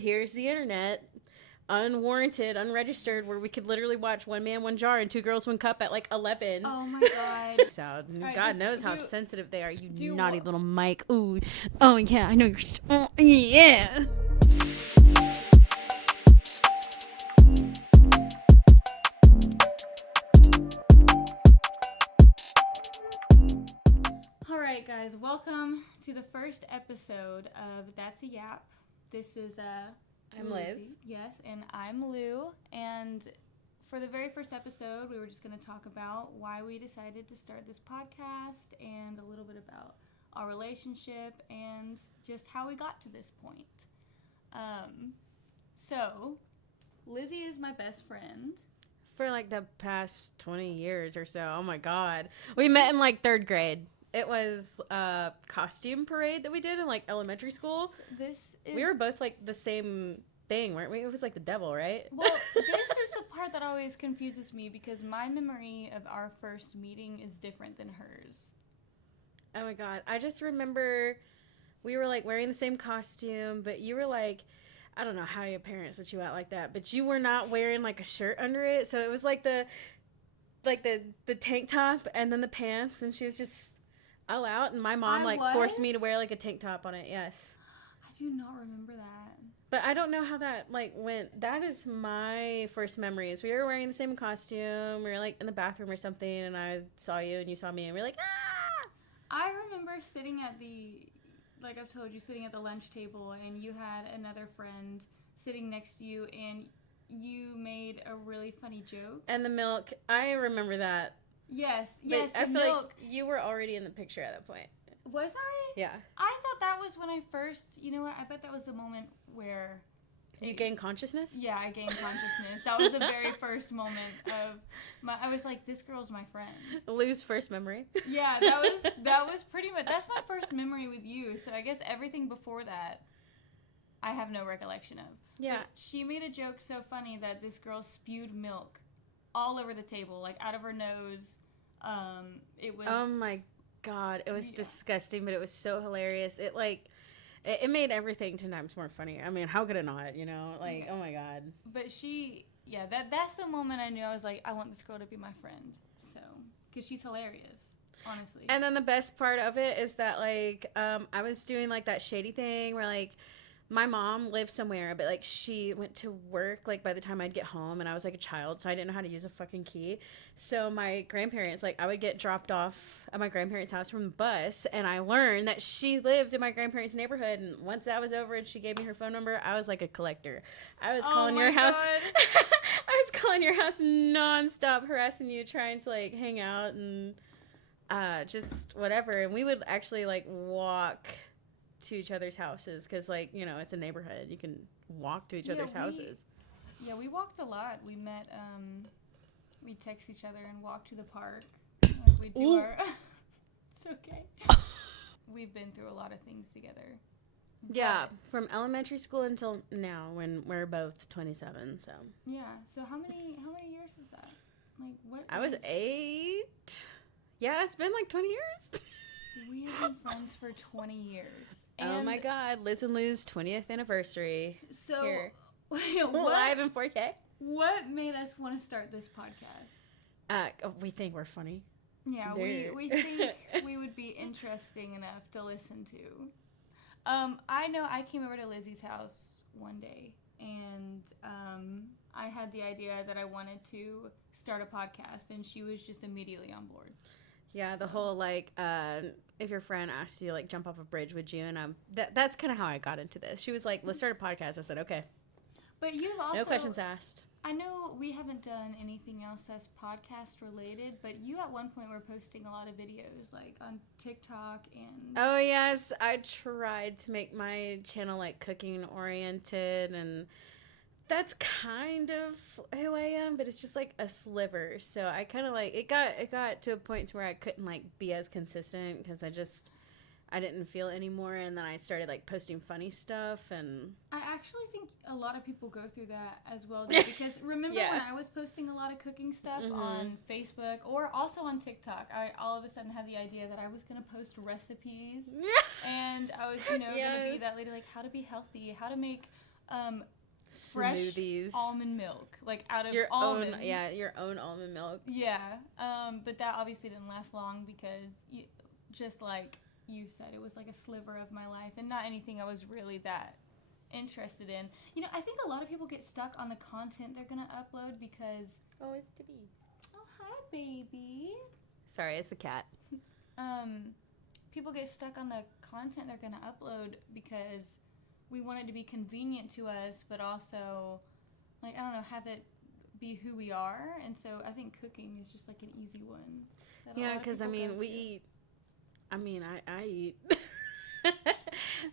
Here's the internet, unwarranted, unregistered, where we could literally watch One Man, One Jar and Two Girls, One Cup at like 11. Oh my god. So, right, God knows how sensitive they are, you naughty what? little mic. Ooh, oh yeah, I know you're. Oh, yeah. Alright guys, welcome to the first episode of That's a Yap. This is I'm Liz. Yes, and I'm Lou. And for the very first episode, we were just going to talk about why we decided to start this podcast and a little bit about our relationship and just how we got to this point. So, Lizzie is my best friend. For like the past 20 years or so. Oh my God. We met in like 3rd grade. It was a costume parade that we did in like elementary school. We were both like the same thing, weren't we? It was like the devil, right? Well, this is the part that always confuses me because my memory of our first meeting is different than hers. Oh my God. I just remember we were like wearing the same costume, but you were like, I don't know how your parents let you out like that, but you were not wearing like a shirt under it. So it was like the tank top and then the pants, and she was just all out, and my mom forced me to wear like a tank top on it. Yes. I do not remember that. But I don't know how that like went. That is my first memories. We were wearing the same costume. We were like in the bathroom or something, and I saw you and you saw me, and we were like, ah! I remember sitting at like I've told you, sitting at the lunch table, and you had another friend sitting next to you, and you made a really funny joke. And the milk, I remember that. Yes, I feel like you were already in the picture at that point. Was I? Yeah. I thought that was when I first, you know what, I bet that was the moment where... You gained consciousness? Yeah, I gained consciousness. That was the very first moment of I was like, this girl's my friend. Lou's first memory. Yeah, that was pretty much, that's my first memory with you. So I guess everything before that, I have no recollection of. Yeah. But she made a joke so funny that this girl spewed milk all over the table, like out of her nose. It was... Oh my God, it was disgusting, but it was so hilarious. It it made everything 10 times more funny. I mean, how could it not, you know? Like, oh my God. But that's the moment I knew. I was like, I want this girl to be my friend. So, because she's hilarious, honestly. And then the best part of it is that, like, I was doing, like, that shady thing where, like, my mom lived somewhere, but, like, she went to work, like, by the time I'd get home, and I was, like, a child, so I didn't know how to use a fucking key. So my grandparents, like, I would get dropped off at my grandparents' house from the bus, and I learned that she lived in my grandparents' neighborhood, and once that was over and she gave me her phone number, I was, like, a collector. I was calling your house. I was calling your house nonstop, harassing you, trying to, like, hang out and just whatever. And we would actually, like, walk to each other's houses because, like, you know, it's a neighborhood. You can walk to each other's houses. Yeah, we walked a lot. We met, we text each other and walk to the park. Like, we do our... It's okay. We've been through a lot of things together. Yeah, from elementary school until now when we're both 27, so. Yeah, so how many years is that? Like, what? I was 8. Yeah, it's been like 20 years. We have been friends for 20 years. And oh my God, Liz and Lou's 20th anniversary. So, here. What, live in 4K. What made us want to start this podcast? We think we're funny. Yeah, we think we would be interesting enough to listen to. I know I came over to Lizzie's house one day, and I had the idea that I wanted to start a podcast, and she was just immediately on board. Yeah, the whole, like, if your friend asks you to, like, jump off a bridge, would you? And that's kind of how I got into this. She was like, let's start a podcast. I said, okay. But you've also... No questions asked. I know we haven't done anything else that's podcast related, but you at one point were posting a lot of videos, like, on TikTok and... Oh, yes. I tried to make my channel, like, cooking oriented, and... That's kind of who I am, but it's just like a sliver. So I kind of like it got to a point to where I couldn't like be as consistent because I didn't feel it anymore, and then I started like posting funny stuff. And I actually think a lot of people go through that as well, though, because remember when I was posting a lot of cooking stuff on Facebook or also on TikTok, I all of a sudden had the idea that I was going to post recipes and I was, you know, going to be that lady like how to be healthy, how to make fresh Smoothies. almond milk, like out of Your almonds. own, yeah, your own almond milk. Yeah. But that obviously didn't last long because just like you said, it was like a sliver of my life and not anything I was really that interested in. You know, I think a lot of people get stuck on the content they're gonna upload because It's to be. oh hi baby. Sorry, it's the cat. People get stuck on the content they're gonna upload because we want it to be convenient to us, but also like I don't know, have it be who we are. And so I think cooking is just like an easy one. Yeah, because I mean we eat. I mean I eat.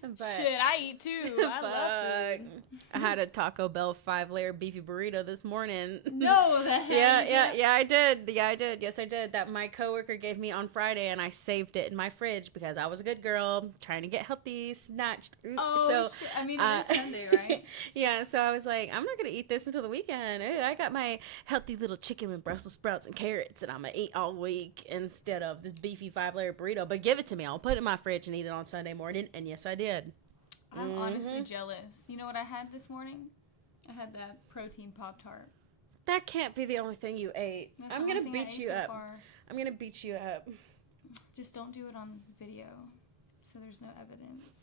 But shit, I eat too. I love food. I had a Taco Bell 5-layer beefy burrito this morning. No, the hell. Yeah, I did. Yeah, I did. Yes, I did. That my coworker gave me on Friday, and I saved it in my fridge because I was a good girl trying to get healthy, snatched. Oh, so, shit. I mean, it is Sunday, right? Yeah, so I was like, I'm not gonna eat this until the weekend. Ooh, I got my healthy little chicken with Brussels sprouts and carrots, and I'm gonna eat all week instead of this beefy 5-layer burrito. But give it to me. I'll put it in my fridge and eat it on Sunday morning. And yes, I did. I'm honestly jealous. You know what I had this morning? I had that protein Pop-Tart. That can't be the only thing you ate. I'm going to beat you up. I'm going to beat you up. Just don't do it on video so there's no evidence.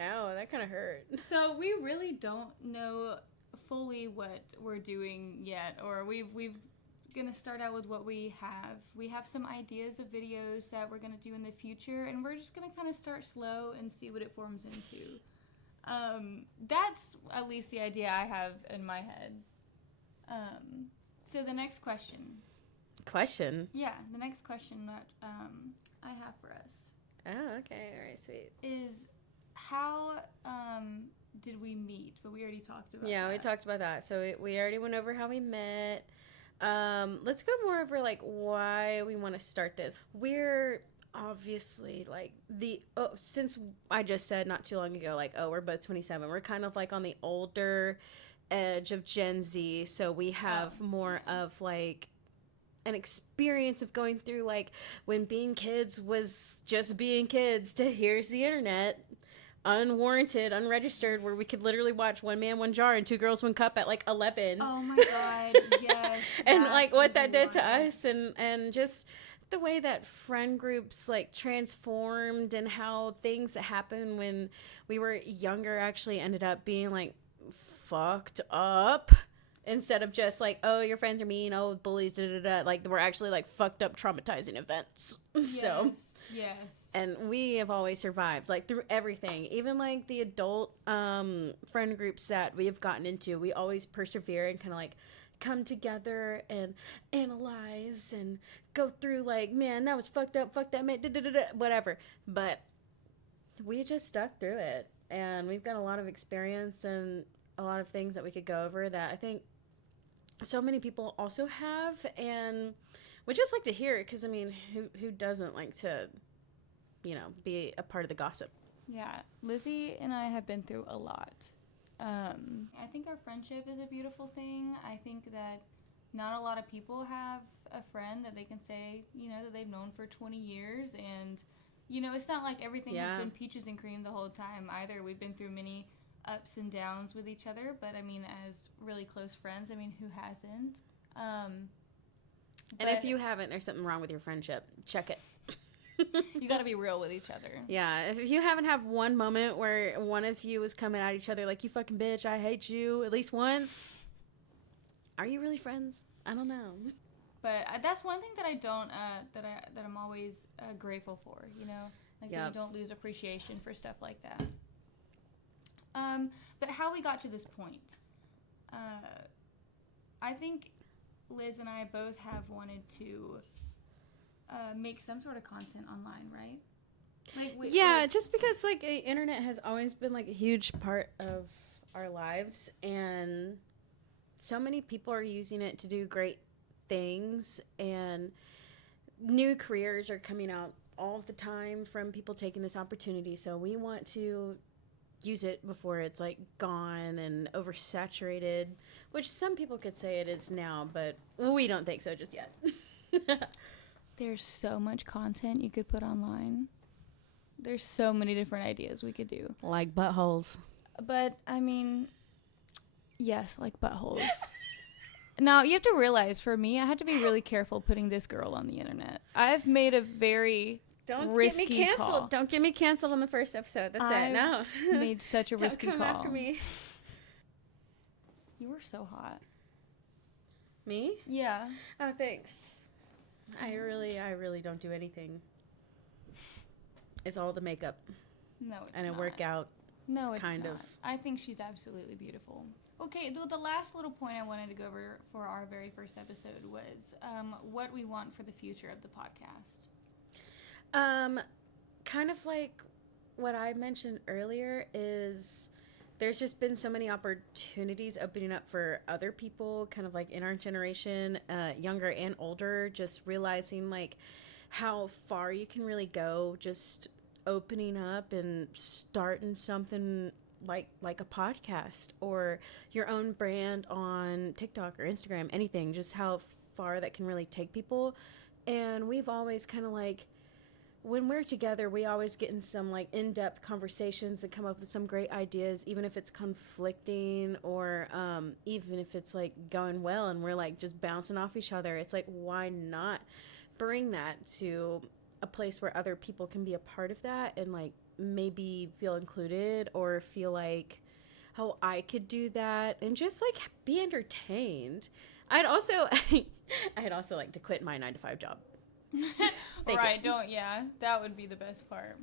Ow, that kind of hurt. So we really don't know fully what we're doing yet, or we've gonna start out with what we have. We have some ideas of videos that we're gonna do in the future, and we're just gonna kind of start slow and see what it forms into. That's at least the idea I have in my head. So the next question. Yeah, the next question that I have for us. Oh, okay. All right, sweet. Is how did we meet? But we already talked about that. We talked about that. So we already went over how we met. Let's go more over like why we want to start this. We're obviously like since I just said not too long ago, like, we're both 27. We're kind of like on the older edge of Gen Z. So we have more of like an experience of going through like when being kids was just being kids to here's the internet. Unwarranted, unregistered, where we could literally watch One Man, One Jar and Two Girls, One Cup at like 11. Oh my god, yes. And like what that did to us, and just the way that friend groups like transformed, and how things that happened when we were younger actually ended up being like fucked up. Instead of just like, oh, your friends are mean, oh, bullies, da-da-da. Like, we're actually like fucked up, traumatizing events. Yes. And we have always survived, like, through everything. Even, like, the adult friend groups that we have gotten into, we always persevere and kind of, like, come together and analyze and go through, like, man, that was fucked up, fuck that, man, whatever. But we just stuck through it. And we've got a lot of experience and a lot of things that we could go over that I think so many people also have. And we just like to hear it because, I mean, who doesn't like to, be a part of the gossip? Yeah, Lizzie and I have been through a lot. I think our friendship is a beautiful thing. I think that not a lot of people have a friend that they can say, that they've known for 20 years. And, it's not like everything has been peaches and cream the whole time either. We've been through many ups and downs with each other. But, I mean, as really close friends, I mean, who hasn't? And if you haven't, there's something wrong with your friendship. Check it. You got to be real with each other. Yeah, if you haven't had one moment where one of you is coming at each other like, you fucking bitch, I hate you, at least once, are you really friends? I don't know. But that's one thing that I don't, that I'm always grateful for, Like, that you don't lose appreciation for stuff like that. But how we got to this point, I think Liz and I both have wanted to make some sort of content online, right? Just because like the internet has always been like a huge part of our lives, and so many people are using it to do great things, and new careers are coming out all the time from people taking this opportunity. So we want to use it before it's like gone and oversaturated, which some people could say it is now, but we don't think so just yet. There's so much content you could put online. There's so many different ideas we could do. Like buttholes. But, I mean, yes, like buttholes. Now, you have to realize, for me, I had to be really careful putting this girl on the internet. I've made a very risky get me canceled. call. Don't get me canceled on the first episode. That's it. No. Made such a risky Don't call. come after me. You were so hot. Me? Yeah. Oh, thanks. I really don't do anything. It's all the makeup. No, it's and not. a workout. No, it's kind not. of. I think she's absolutely beautiful. Okay, the last little point I wanted to go over for our very first episode was what we want for the future of the podcast. Kind of like what I mentioned earlier is there's just been so many opportunities opening up for other people, kind of like in our generation, younger and older, just realizing like how far you can really go just opening up and starting something like a podcast or your own brand on TikTok or Instagram, anything, just how far that can really take people. And we've always kind of like, when we're together, we always get in some like in-depth conversations and come up with some great ideas, even if it's conflicting or even if it's like going well and we're like just bouncing off each other. It's like, why not bring that to a place where other people can be a part of that and like maybe feel included or feel like, oh, I could do that and just like be entertained. I'd also like to quit my 9-to-5 job. Right, that would be the best part.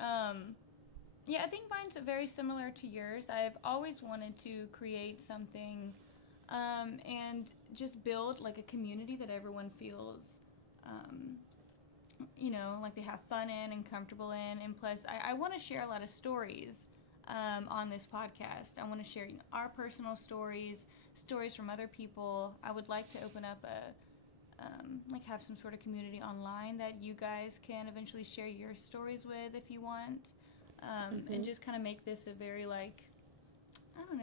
Yeah, I think mine's very similar to yours. I've always wanted to create something and just build like a community that everyone feels like they have fun in and comfortable in. And plus, I want to share a lot of stories on this podcast. I want to share our personal stories from other people. I would like to open up have some sort of community online that you guys can eventually share your stories with if you want. And just kind of make this a very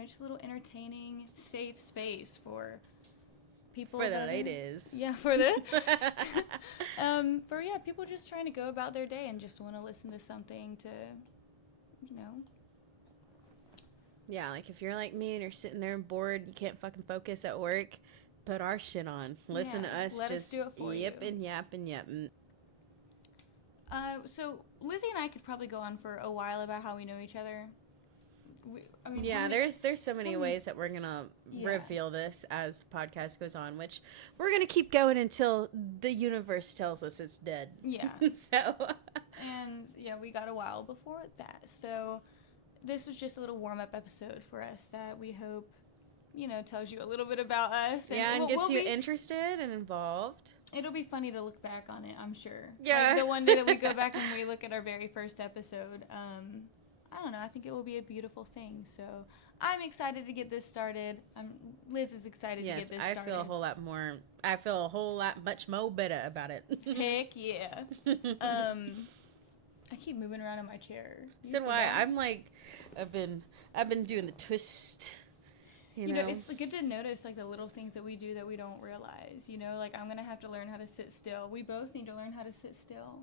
just a little entertaining, safe space for people. For the ladies. Yeah, people just trying to go about their day and just want to listen to something to, Yeah, like if you're like me and you're sitting there and bored, you can't fucking focus at work, put our shit on. Listen to us let just us do it for yip you. and yap and yap. So Lizzie and I could probably go on for a while about how we know each other. There's so many ways that we're gonna reveal this as the podcast goes on, which we're gonna keep going until the universe tells us it's dead. Yeah. So. And we got a while before that. So this was just a little warm-up episode for us that we hope, tells you a little bit about us. And gets you interested and involved. It'll be funny to look back on it, I'm sure. Yeah. Like the one day that we go back and we look at our very first episode, I don't know, I think it will be a beautiful thing. So I'm excited to get this started. Liz is excited to get this started. Yes, I feel a whole lot much more better about it. Heck yeah. I keep moving around in my chair. So do I. I'm like, I've been doing the twist. You know, it's good to notice like the little things that we do that we don't realize. Like I'm gonna have to learn how to sit still. We both need to learn how to sit still.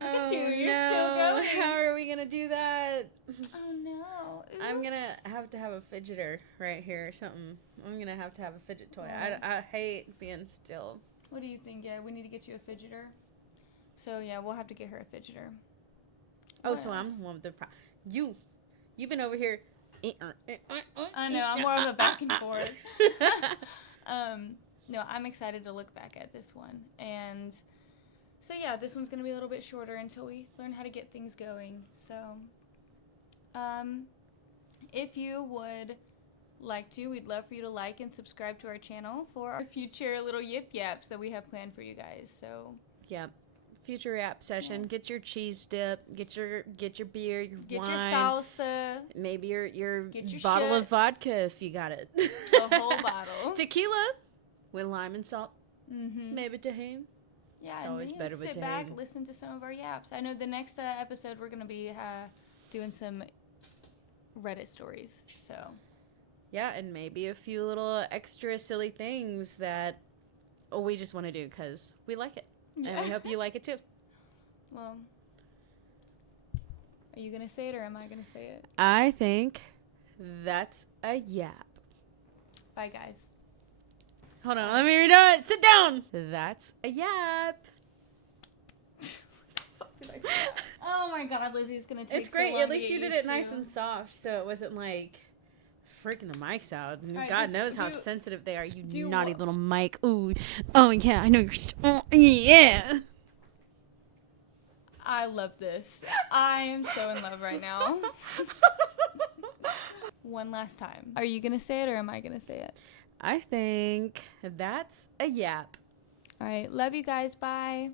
Look at you, you're still going. How are we gonna do that? Oh no. Oops. I'm gonna have to have a fidgeter right here or something. I'm gonna have to have a fidget toy. I hate being still. What do you think? Yeah, we need to get you a fidgeter. So yeah, we'll have to get her a fidgeter. I'm one of the you've been over here. I know, I'm more of a back and forth. No, I'm excited to look back at this one. And so yeah, this one's going to be a little bit shorter until we learn how to get things going. So if you would like to, we'd love for you to like and subscribe to our channel for our future little yip yaps that we have planned for you guys. So yeah. Future app session. Yeah. Get your cheese dip. Get your beer. Your get wine. Your salsa. Maybe your get bottle shits. Of vodka if you got it. A whole bottle. Tequila with lime and salt. Mm-hmm. Maybe tahini. Yeah, it's always better with tahini. Sit back, listen to some of our yaps. I know the next episode we're gonna be doing some Reddit stories. So. Yeah, and maybe a few little extra silly things that we just want to do because we like it. Yeah. And we hope you like it too. Well, Are you gonna say it or am I gonna say it? I think that's a yap. Bye, guys. Hold on, let me redo it. Sit down. That's a yap. Oh my god, Lizzie's gonna take It's great. so long At least to you get did used it nice to. and soft, so it wasn't like freaking the mics out. right, God just knows how do- sensitive they are. You do naughty what? little mic. Ooh, oh yeah, I know you're. Oh yeah. I love this. I am so in love right now. One last time. Are you gonna say it or am I gonna say it? I think that's a yap. All right. Love you guys. Bye.